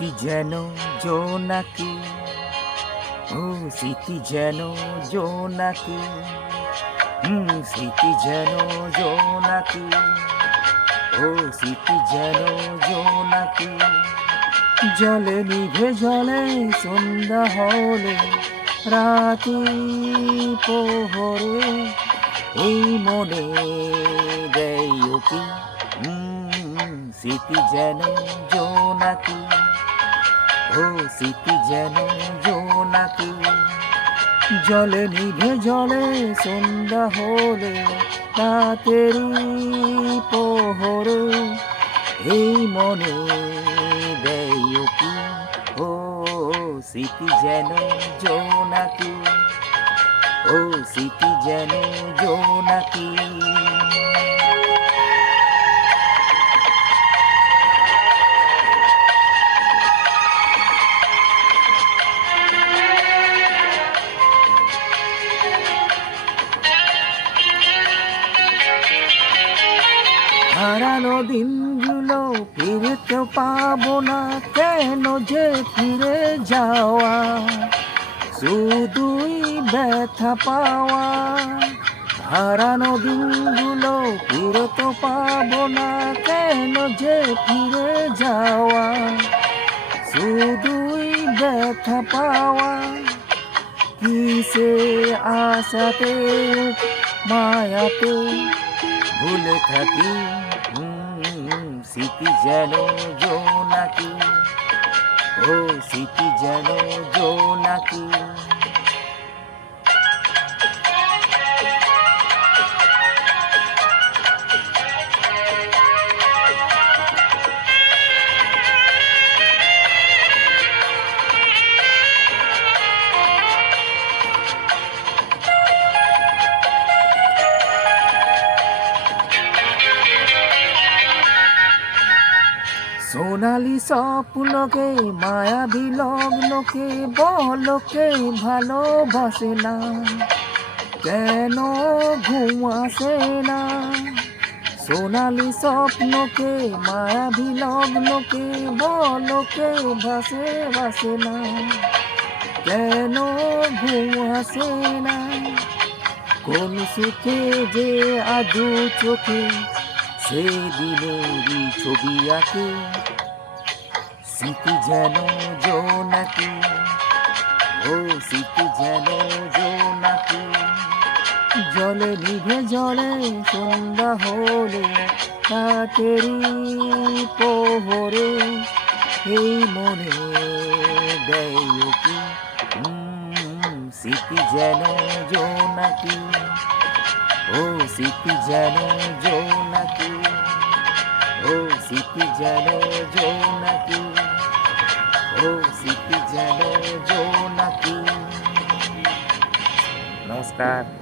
স্মৃতি যেন জোনাকি, ও স্মৃতি যেন জোনাকি, স্মৃতি যেন জোনাকি, ও স্মৃতি যেন জোনাকি। জলে নিভে জলে সন্ধ্যা হলে রাতি প্রহরে এই মনে দেয় কি স্মৃতি যেন জোনাকি, ও স্মৃতি যেন জোনাকি। জলে নিভে জলে সন্ধ্যা হলে রাতেরই প্রহরে এই মনে দেয় কি ও স্মৃতি যেন জোনাকি, ও স্মৃতি যেন জোনাকি। হারানো দিনগুলো ফিরতে পাবো না, কেন যে ফিরে যাওয়া, শুধুই ব্যথা পাওয়া। হারানো দিনগুলো ফিরতে পাবো না, কেন যে ফিরে যাওয়া, শুধুই ব্যথা পাওয়া। কিসে আশাতে মায়াতে ভুলে থাকি স্মৃতি যেন জোনাকি, ও স্মৃতি যেন জোনাকি। সোনালি স্বপ্নকে মায়াবী লগ্নকে বলকে ভালোবাসে না, কেন ঘুম আসে না। সোনালি স্বপ্নকে মায়াবী লগ্নকে বলকে ভাসে না, কেন ঘুম আসে না। কোন সুখে যে আজু চোখে সেদিনেরই ছবি আঁকে, স্মৃতি যেন জোনাকি, ও স্মৃতি যেন জোনাকি। জলে নিভে জলে সন্ধ্যা হলে রাতেরই প্রহরে এই মনে দেয় কি স্মৃতি যেন জোনাকি, ও স্মৃতি যেন জোনাকি, ও স্মৃতি যেন জোনাকি, ও স্মৃতি যেন জোনাকি। নমস্কার।